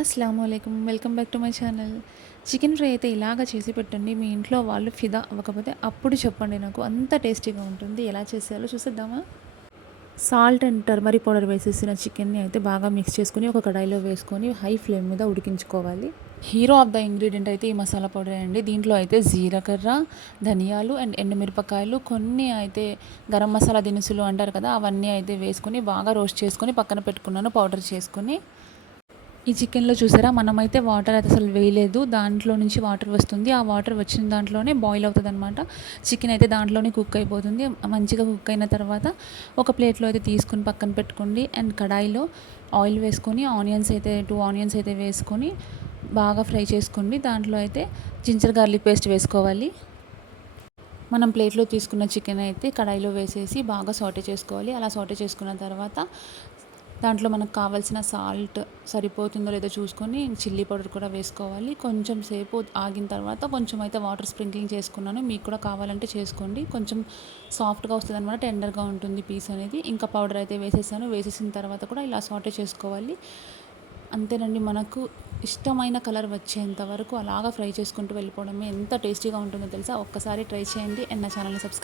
అస్సలాముఅలైకుం. Welcome back to my channel. Chicken fry అయితే ఇలాగ చేసి పెట్టండి. మీ ఇంట్లో వాళ్ళు ఫిదా అవ్వకపోతే అప్పుడు చెప్పండి నాకు. అంత టేస్టీగా ఉంటుంది. ఎలా చేసేయాలో చూసేద్దామా? సాల్ట్ అండ్ టర్మరిక్ పౌడర్ వేసేసిన చికెన్‌ని అయితే బాగా మిక్స్ చేసుకొని ఒక కడాయిలో వేసుకొని హై ఫ్లేమ్ మీద ఉడికించుకోవాలి. హీరో ఆఫ్ ద ఇంగ్రీడియంట్ అయితే ఈ మసాలా పౌడరే అండి. దీంట్లో అయితే జీలకర్ర, ధనియాలు అండ్ ఎండుమిరపకాయలు, కొన్ని అయితే గరం మసాలా దినుసులు అంటారు కదా! అవన్నీ అయితే వేసుకొని బాగా రోస్ట్ చేసుకొని పక్కన పెట్టుకున్నాను పౌడర్ చేసుకొని. ఈ చికెన్‌లో చూసారా మనమైతే వాటర్ అయితే అసలు వేయలేదు. దాంట్లో నుంచి వాటర్ వస్తుంది. ఆ వాటర్ వచ్చిన దాంట్లోనే బాయిల్ అవుతదనమాట. చికెన్ అయితే దాంట్లోనే కుక్ అయిపోతుంది. మంచిగా కుక్ అయిన తర్వాత ఒక ప్లేట్‌లో అయితే తీసుకొని పక్కన పెట్టుకోండి. అండ్ కడాయిలో ఆయిల్ వేసుకొని ఆనియన్స్ అయితే 2 ఆనియన్స్ అయితే వేసుకొని బాగా ఫ్రై చేసుకోండి. దాంట్లో అయితే జింజర్ గార్లిక్ పేస్ట్ వేసుకోవాలి. మనం ప్లేట్‌లో తీసుకున్న చికెన్ అయితే కడాయిలో వేసేసి బాగా సాటే చేసుకోవాలి. అలా సాటే చేసుకున్న తర్వాత దాంట్లో మనకు కావాల్సిన సాల్ట్ సరిపోతుందో లేదో చూసుకొని చిల్లీ పౌడర్ కూడా వేసుకోవాలి. కొంచెం సేపు ఆగిన తర్వాత కొంచెం అయితే వాటర్ స్ప్రింక్లింగ్ చేసుకున్నాను. మీకు కూడా కావాలంటే చేసుకోండి. కొంచెం సాఫ్ట్‌గా వస్తదనమాట. టెండర్‌గా ఉంటుంది పీస్ అనేది. ఇంకా పౌడర్ అయితే వేసేసాను. వేసేసిన తర్వాత కూడా ఇలా సాటే చేసుకోవాలి. అంతేనండి. మనకు ఇష్టమైన కలర్ వచ్చేంత వరకు అలాగా ఫ్రై చేసుకుంటూ వెళ్ళిపోవడమే. ఎంత టేస్టీగా ఉంటుందో తెలుసా? ఒక్కసారి ట్రై చేయండి అండ్ నా ఛానల్‌ని సబ్స్క్రైబ్